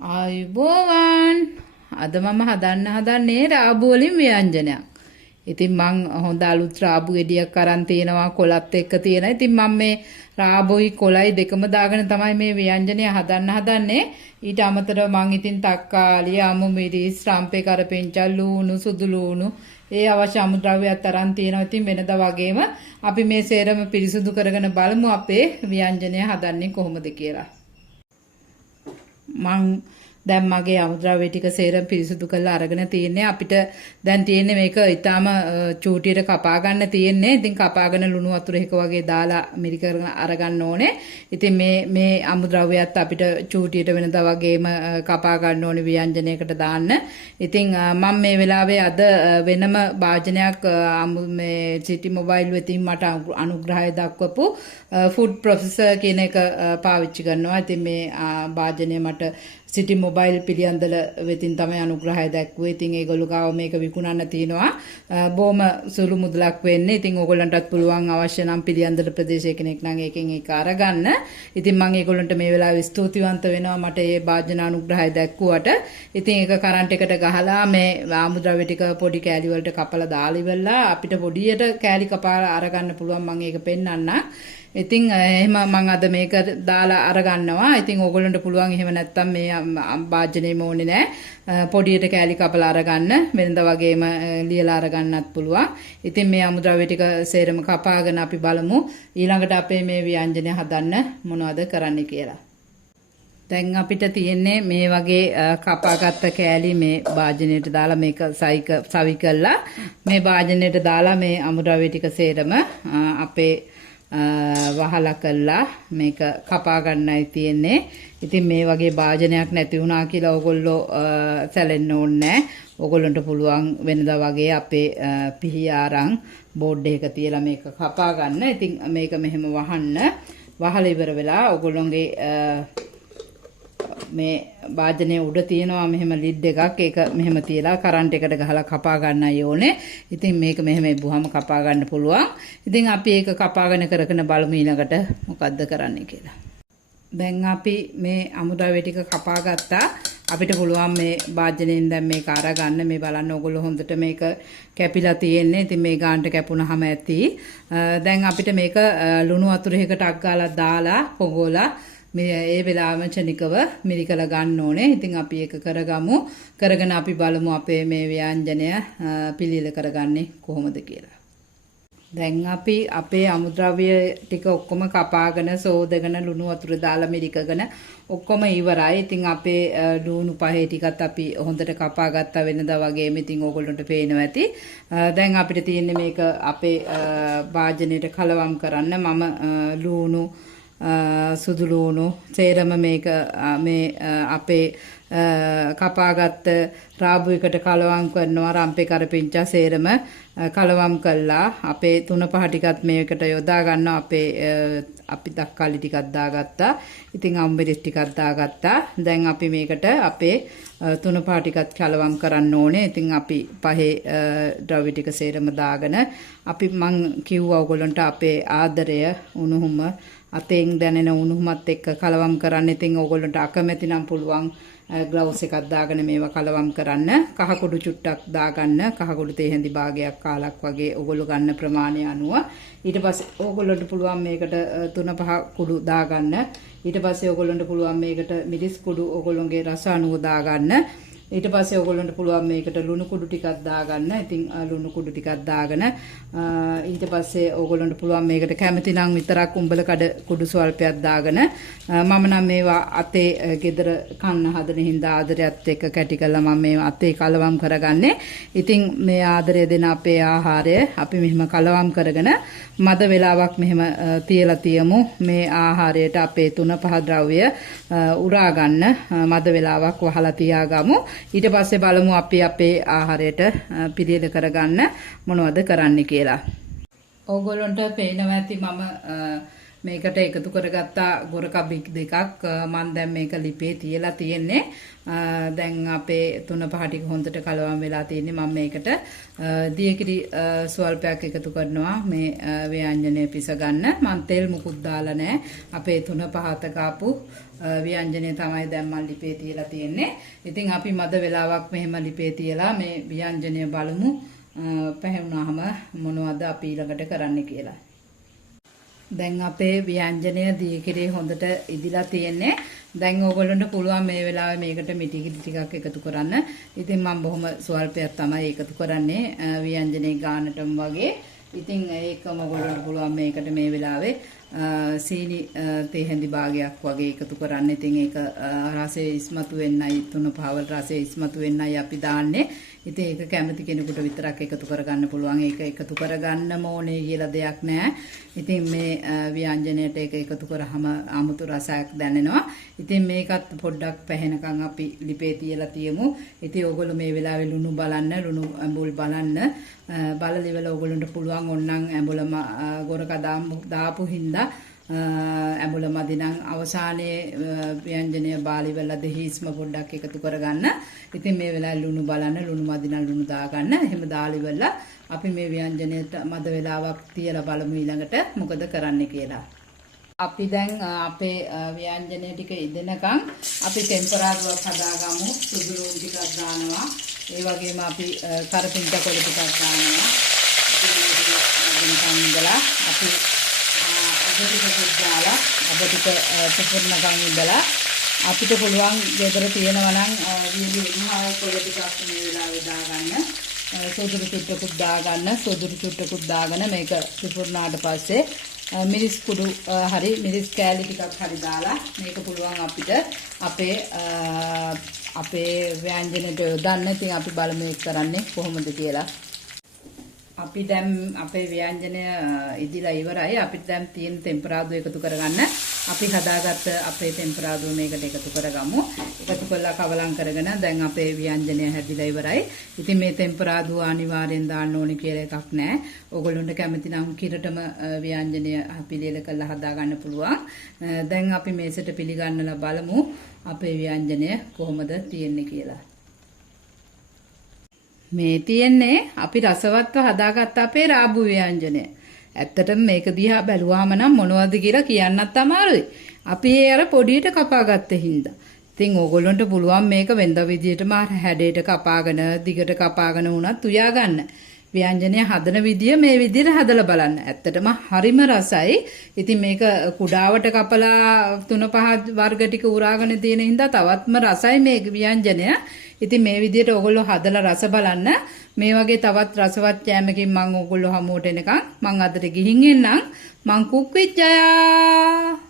ආයුබෝවන් අද මම හදන්නේ රාබු වලින් ව්‍යංජනයක්. ඉතින් මං හොඳ අලුත් රාබු ගෙඩියක් අරන් තියනවා කොලත් එක්ක තියෙනවා. ඉතින් මම මේ රාබුයි කොලයි දෙකම දාගෙන තමයි මේ ව්‍යංජනය හදන්නේ. ඊට අමතරව මං ඉතින් තක්කාලි, අමු මිරිස්, රම්පේ කරපිංචා, ලූණු, සුදු ලූණු ඒ අවශ්‍ය අමුද්‍රව්‍යات අරන් තියෙනවා. ඉතින් වෙනදා වගේම අපි මේ සේරම පිරිසුදු කරගෙන බලමු අපේ ව්‍යංජනය හදන්නේ කොහොමද කියලා. මං දැන් මගේ අමුද්‍රව්‍ය ටික සේරම පිරිසුදු කරලා අරගෙන තියෙන්නේ. අපිට දැන් තියෙන්නේ මේක ඊටාම චූටියට කපා ගන්න තියෙන්නේ. ඉතින් කපාගෙන ලුණු වතුර එක වගේ දාලා මිරි කරගෙන අරගන්න ඕනේ. ඉතින් මේ අමුද්‍රව්‍යات අපිට චූටියට වෙනදා වගේම කපා ගන්න ඕනේ ව්‍යංජනයකට දාන්න. ඉතින් මම මේ වෙලාවේ අද වෙනම භාජනයක් මේ සිටි මොබයිල් වෙතින් මට අනුග්‍රහය දක්වපු ෆුඩ් ප්‍රොසෙසර් කියන එක පාවිච්චි කරනවා. ඉතින් මේ භාජනය මට සිටි මොබයිල් පිළියන්දල වෙතින් තමයි අනුග්‍රහය දැක්වුවේ. ඉතින් ඒගොල්ලෝ ගාව මේක විකුණන්න තියෙනවා. බොහොම සුළු මුදලක් වෙන්නේ. ඉතින් ඕගොල්ලන්ටත් පුළුවන් අවශ්‍ය නම් පිළියන්දල ප්‍රදේශයේ කෙනෙක් නම් ඒකෙන් ඒක අරගන්න. ඉතින් මම ඒගොල්ලන්ට මේ වෙලාවේ ස්තුතිවන්ත වෙනවා මට මේ භාජන අනුග්‍රහය දැක්වුවට. ඉතින් ඒක කරන්ට් එකට ගහලා මේ ආමුද්‍රව්‍ය ටික පොඩි කෑලි වලට කපලා දාලා ඉවරලා අපිට පොඩියට කෑලි කපාලා අරගන්න පුළුවන්. මම ඒක පෙන්නන්නම්. ඉතින් එහෙම මම අද මේක දාලා අරගන්නවා. ඉතින් ඕගොල්ලන්ට පුළුවන් එහෙම නැත්තම් මේ භාජනේම ඕනේ නැහැ. පොඩියට කෑලි කපලා අරගන්න. වෙනද වගේම ලියලා අරගන්නත් පුළුවන්. ඉතින් මේ අමුද්‍රව්‍ය ටික සේරම කපාගෙන අපි බලමු ඊළඟට අපේ මේ ව්‍යංජනය හදන්න මොනවද කරන්න කියලා. දැන් අපිට තියෙන්නේ මේ වගේ කපාගත්ත කෑලි මේ භාජනයට දාලා මේක සවි කරලා මේ භාජනයට දාලා මේ අමුද්‍රව්‍ය ටික සේරම අපේ වහලා කළා මේක කපා ගන්නයි තියෙන්නේ. ඉතින් මේ වගේ භාජනයක් නැති වුණා කියලා ඕගොල්ලෝ සැලෙන්න ඕනේ නැහැ. ඕගොල්ලන්ට පුළුවන් වෙනදා වගේ අපේ පිහියාරම් බෝඩ් එක තියලා මේක කපා ගන්න. ඉතින් මේක මෙහෙම වහන්න. වහලා ඉවර වෙලා ඕගොල්ලෝගේ මේ භාජනයේ උඩ තියෙනවා මෙහෙම ලිඩ් එකක්. ඒක මෙහෙම තියලා කරන්ට් එකට ගහලා කපා ගන්නයි ඕනේ. ඉතින් මේක මෙහෙම ඉබුවාම කපා ගන්න පුළුවන්. ඉතින් අපි ඒක කපාගෙන කරගෙන බලමු ඊළඟට මොකද්ද කරන්න කියලා. දැන් අපි මේ අමුද්‍රව්‍ය ටික කපා ගත්තා. අපිට පුළුවන් මේ භාජනයෙන් දැන් මේක අරගන්න. මේ බලන්න ඕගොල්ලෝ හොඳට මේක කැපිලා තියෙන්නේ. ඉතින් මේ ගානට කැපුණාම ඇති. දැන් අපිට මේක ලුණු වතුර එකකට අක් ගාලා දාලා පොගෝලා මේ ඒ වෙලාවම චනිකව මිරිකලා ගන්න ඕනේ. ඉතින් අපි ඒක කරගමු. කරගෙන අපි බලමු අපේ මේ ව්‍යංජනය පිළියෙල කරගන්නේ කොහොමද කියලා. දැන් අපි අපේ අමුද්‍රව්‍ය ටික ඔක්කොම කපාගෙන සෝදගෙන ලුණු වතුර දාලා මිරිකගෙන ඔක්කොම ඉවරයි. ඉතින් අපේ ලුණු පහේ ටිකත් අපි හොඳට කපා ගත්තා වෙනදා වගේම. ඉතින් ඕගොල්ලන්ට පේනවා ඇති. දැන් අපිට තියෙන්නේ මේක අපේ භාජනයට කලවම් කරන්න. මම ලුණු සුදු ලුණු සේරම මේක මේ අපේ කපාගත්ත රාබු එකට කලවම් කරනවා. රම්පේ කරපිංචා සේරම කලවම් කළා. අපේ තුන පහ ටිකත් මේකට යොදා ගන්නවා. අපි තක්කාලි ටිකක් දාගත්තා. ඉතින් අම්බිරිස් ටිකක් දාගත්තා. දැන් අපි මේකට අපේ තුන පහ ටිකත් කලවම් කරන්න ඕනේ. ඉතින් අපි පහේ ද්‍රව්‍ය ටික සේරම දාගෙන අපි මං කිව්වා ඔයගොල්ලන්ට අපේ ආදරය උණුහුම අතෙන් දැනෙන උණුහුමත් එක්ක කලවම් කරන්න. ඉතින් ඕගොල්ලන්ට අකමැති නම් පුළුවන් ග්ලව්ස් එකක් දාගෙන මේවා කලවම් කරන්න. කහ කුඩු චුට්ටක් දාගන්න. කහ කුඩු තේ හැඳි භාගයක් කාලක් වගේ ඕගොල්ලෝ ගන්න ප්‍රමාණය අනුව. ඊට පස්සේ ඕගොල්ලන්ට පුළුවන් මේකට 3-5 කුඩු දාගන්න. ඊට පස්සේ ඕගොල්ලන්ට පුළුවන් මේකට මිරිස් කුඩු ඕගොල්ලෝගේ රස අනුව දාගන්න. ඊට පස්සේ ඕගොල්ලන්ට පුළුවන් මේකට ලුණු කුඩු ටිකක් දාගන්න. ඉතින් ලුණු කුඩු ටිකක් දාගෙන ඊට පස්සේ ඕගොල්ලන්ට පුළුවන් මේකට කැමති නම් විතරක් උඹල කඩ කුඩු ස්වල්පයක් දාගෙන මම නම් මේවා අතේ ගෙදර කන්න හදන හින්දා ආදරයත් එක්ක කැටි කරලා මම මේවා අතේ කලවම් කරගන්නේ. ඉතින් මේ ආදරය දෙන අපේ ආහාරය අපි මෙහෙම කලවම් කරගෙන මද වෙලාවක් මෙහෙම තියලා තියමු. මේ ආහාරයට අපේ 3-5 ද්‍රව්‍ය උරා ගන්න මද වෙලාවක් වහලා තියාගමු. ඊට පස්සේ බලමු අපි අපේ ආහාරයට පිළියෙල කරගන්න මොනවද කරන්න කියලා. ඕගොල්ලන්ට පේනවා ඇති මම මේකට එකතු කරගත්තා ගොරකබි දෙකක් මම දැන් මේක ලිපේ තියලා තියෙන්නේ. දැන් අපේ 3-5 ටික හොඳට කලවම් වෙලා තියෙන්නේ. මම මේකට දියකිරි ස්වල්පයක් එකතු කරනවා මේ ව්‍යංජනය පිස ගන්න. මම තෙල් මුකුත් දාලා නැහැ. අපේ 3-5 කාපු ව්‍යංජනය තමයි දැන් මම ලිපේ තියලා තියෙන්නේ. ඉතින් අපි මද වෙලාවක් මෙහෙම ලිපේ තියලා මේ ව්‍යංජනය බලමු. පැහැුණාම මොනවද අපි ඊළඟට කරන්න කියලා. දැන් අපේ ව්‍යංජනය දීකිරේ හොඳට ඉදිලා තියෙන්නේ. දැන් ඕගොල්ලන්ට පුළුවන් මේ වෙලාවේ මේකට මිටි කිරි ටිකක් එකතු කරන්න. ඉතින් මම බොහොම ස්වල්පයක් තමයි එකතු කරන්නේ ව්‍යංජනේ ගානටම වගේ. ඉතින් ඒකම ඕගොල්ලන්ට පුළුවන් මේකට මේ වෙලාවේ සීනි තේ හැඳි භාගයක් වගේ එකතු කරන්න. ඉතින් ඒක රසය ඉස්මතු වෙන්නයි 3-5 රසය ඉස්මතු වෙන්නයි අපි දාන්නේ. ඉතින් ඒක කැමති කෙනෙකුට විතරක් එකතු කරගන්න පුළුවන්. ඒක එකතු කරගන්න ඕනේ කියලා දෙයක් නැහැ. ඉතින් මේ ව්‍යංජනයට ඒක එකතු කරාම 아무තු රසයක් දැනෙනවා. ඉතින් මේකත් පොඩ්ඩක් පැහැෙනකන් අපි ලිපේ තියලා තියමු. ඉතින් ඕගොල්ලෝ මේ වෙලාවේ ලුණු බලන්න, ලුණු ඇඹුල් බලන්න. බලලිවල ඕගොල්ලන්ට පුළුවන් ඕනනම් ඇඹුලම ගොරක දාපු හින්දා ඇඹුල මදි නම් අවසානයේ ව්‍යංජනය බාලිවල දෙහිස්ම පොඩ්ඩක් එකතු කරගන්න. ඉතින් මේ වෙලාවේ ලුණු බලන්න, ලුණු මදි නම් ලුණු දාගන්න. එහෙම දාලිවල අපි මේ ව්‍යංජනයට මද වෙලාවක් තියලා බලමු ඊළඟට මොකද කරන්න කියලා. අපි දැන් අපේ ව්‍යංජනය ටික ඉදෙනකන් අපි ටෙම්පරාදුවක් හදාගමු. සුදු ලුණු ටිකක් දානවා. ඒ වගේම අපි කරපිංචා කොළ ටිකක් දානවා. ඉතින් ඉඳලා අපි අබටික දාලා අබටික සුපුරනකන් ඉඳලා අපිට පුළුවන් ගෙදර තියෙනවා නම් වීලි විහාර කොළ ටිකක් මේ වෙලාවේ දාගන්න. සොදුරු චුට්ටකුත් දාගන්න. සොදුරු චුට්ටකුත් දාගෙන මේක සුපුරනාට පස්සේ මිරිස් කුඩු හරි මිරිස් කෑලි ටිකක් හරි දාලා මේක පුළුවන් අපිට අපේ ව්‍යංජනයට යොදන්න. ඉතින් අපි බලමු ඒක කරන්නේ කොහොමද කියලා. අපි දැන් අපේ ව්‍යංජනය ඉදිලා ඉවරයි. අපිට දැන් තියෙන ටෙම්පරාදුව එකතු කරගන්න. අපි හදාගත්ත අපේ ටෙම්පරාදුව මේකට එකතු කරගමු. එකතු කරලා කවලම් කරගෙන දැන් අපේ ව්‍යංජනය හැදිලා ඉවරයි. ඉතින් මේ ටෙම්පරාදුව අනිවාර්යෙන් දාන්න ඕනේ කියලා එකක් නැහැ. ඕගොල්ලන්ට කැමති නම් කිරටම ව්‍යංජනය පිළියෙල කරලා හදා ගන්න පුළුවන්. දැන් අපි මේසෙට පිළිගන්නලා බලමු අපේ ව්‍යංජනය කොහොමද තියෙන්නේ කියලා. මේ තියෙන්නේ අපි රසවත්ව හදාගත්ත අපේ රාබු ව්‍යංජනය. ඇත්තටම මේක දිහා බැලුවාම නම් මොනවද කියලා කියන්නත් අමාරුයි. අපි ඒ අර පොඩියට කපාගත්ත හින්දා. ඉතින් ඕගොල්ලන්ට පුළුවන් මේක වෙනද විදියටම හැඩයට කපාගෙන දිගට කපාගෙන වුණත් උයා ගන්න. ව්‍යංජනය හදන විදිය මේ විදියට හදලා බලන්න. ඇත්තටම හරිම රසයි. ඉතින් මේක කුඩාවට කපලා 3-5 වර්ග ටික උරාගෙන තියෙන හින්දා තවත්ම රසයි මේ ව්‍යංජනය. ඉතින් මේ විදියට ඕගොල්ලෝ හදලා රස බලන්න. මේ වගේ තවත් රසවත් කෑමකින් මම ඕගොල්ලෝ හමුවට එනකන් මම අදට ගිහින් එන්නම්. මං කුක් විත් ජයා.